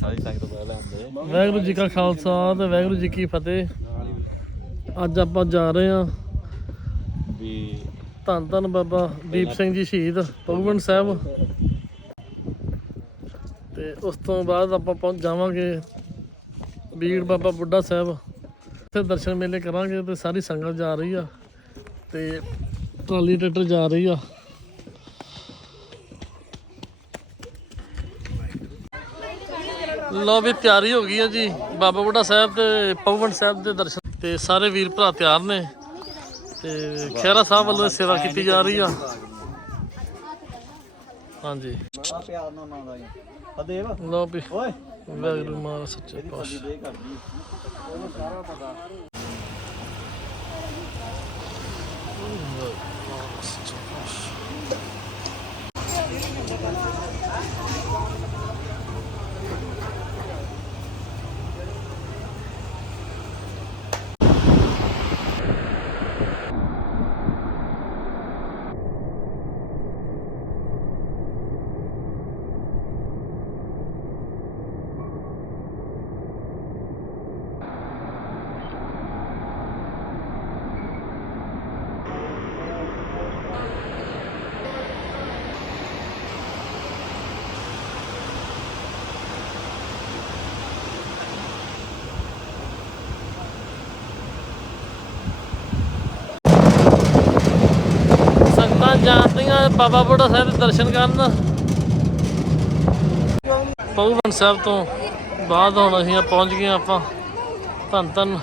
ਸਾਰੀ ਸੰਗਤ ਦਾ ਲੈਂਦੇ ਵਾਹਿਗੁਰੂ ਜੀ ਕਾ ਖਾਲਸਾ ਤੇ ਵਾਹਿਗੁਰੂ ਜੀ ਕੀ ਫਤਿਹ। ਅੱਜ ਆਪਾਂ ਜਾ ਰਹੇ ਹਾਂ ਵੀ ਧੰਨ ਧੰਨ ਬਾਬਾ ਦੀਪ ਸਿੰਘ ਜੀ ਸ਼ਹੀਦ ਪਗਵਨ ਸਾਹਿਬ। ਤੇ ਉਸ ਤੋਂ ਬਾਅਦ ਆਪਾਂ ਪਹੁੰਚ ਜਾਵਾਂਗੇ ਬੀੜ ਬਾਬਾ ਬੁੱਢਾ ਸਾਹਿਬ। ਉੱਥੇ ਦਰਸ਼ਨ ਮੇਲੇ ਕਰਾਂਗੇ ਤੇ ਸਾਰੀ ਸੰਗਤ ਜਾ ਰਹੀ ਆ ਤੇ ਟਰਾਲੀ ਟਰੈਕਟਰ ਜਾ ਰਹੀ ਆ। ਲੋ ਵੀ ਤਿਆਰੀ ਹੋ ਗਈ ਹੈ ਜੀ। ਬਾਬਾ ਬੁੱਢਾ ਸਾਹਿਬ ਤੇ ਪਗਵਨ ਸਾਹਿਬ ਦੇ ਦਰਸ਼ਨ। ਤੇ ਸਾਰੇ ਵੀਰ ਭਰਾ ਤਿਆਰ ਨੇ। ਤੇ ਖੈਰਾ ਸਾਹਿਬ ਵੱਲੋਂ ਸੇਵਾ ਕੀਤੀ ਜਾ ਰਹੀ ਆ। ਹਾਂਜੀ। ਬੜਾ ਪਿਆਰ ਨਾਲ ਨਾਉਂਦਾ ਜੀ ਅਦੇਵ ਲੋ ਵੀ ਓਏ ਵਾਹਿਗੁਰੂ ਮਹਾਰਾਜ ਸੱਚੇ ਉਹਨੂੰ ਸਾਰਾ ਪਤਾ ਸੰਗਤਾਂ ਬਾਬਾ ਬੁੱਢਾ ਸਾਹਿਬ ਦੇ ਦਰਸ਼ਨ ਕਰਨ। ਪਉਵਨ ਸਾਹਿਬ ਤੋਂ ਬਾਅਦ ਹੁਣ ਅਸੀਂ ਪਹੁੰਚ ਗਏ ਹਾਂ ਆਪਾਂ ਧੰਨ ਧੰਨ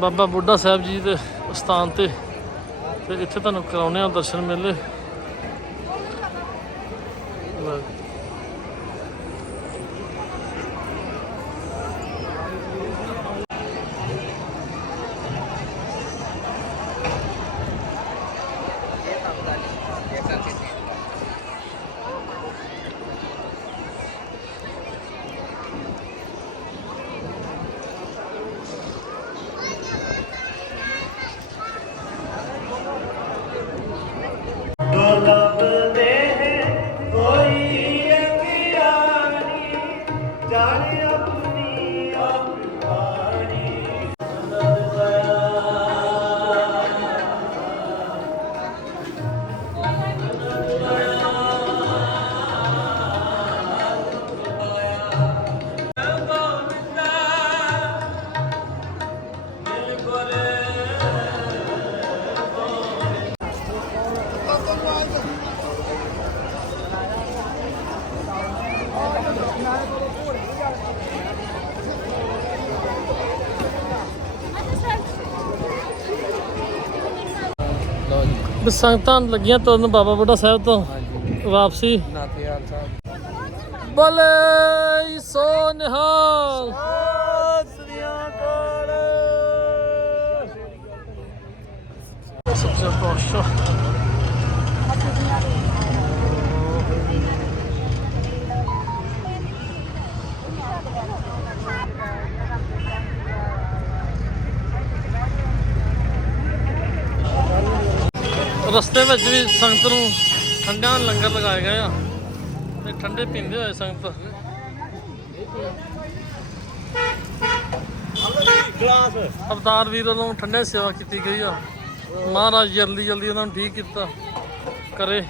ਬਾਬਾ ਬੁੱਢਾ ਸਾਹਿਬ ਜੀ ਦੇ ਸਥਾਨ ਤੇ ਤੇ ਇੱਥੇ ਤੁਹਾਨੂੰ ਕਰਾਉਣੇ ਆ ਦਰਸ਼ਨ ਮੇਲੇ। ਵੀ ਸੰਗਤਾਂ ਲੱਗੀਆਂ ਤੁਰਨ ਬਾਬਾ ਬੁੱਢਾ ਸਾਹਿਬ ਤੋਂ। ਵਾਪਸੀ। ਨਾਥਿਆਲ ਸਾਹਿਬ। ਬਲੇ ਸੋ ਨਿਹਾਲ। ਰਸਤੇ ਵਿੱਚ ਵੀ ਸੰਗਤ ਨੂੰ ਠੰਡਿਆਂ ਲੰਗਰ ਲਗਾਏ ਗਏ ਆ। ਤੇ ਠੰਡੇ ਪੀਂਦੇ ਹੋਏ ਸੰਗਤ। ਗਲਾਸ ਅਵਤਾਰ ਵੀਰ ਵੱਲੋਂ ਠੰਡੇ ਸੇਵਾ ਕੀਤੀ ਗਈ ਆ। ਮਹਾਰਾਜ ਜਲਦੀ ਜਲਦੀ ਉਹਨਾਂ ਨੂੰ ਠੀਕ ਕੀਤਾ। ਕਰੇ।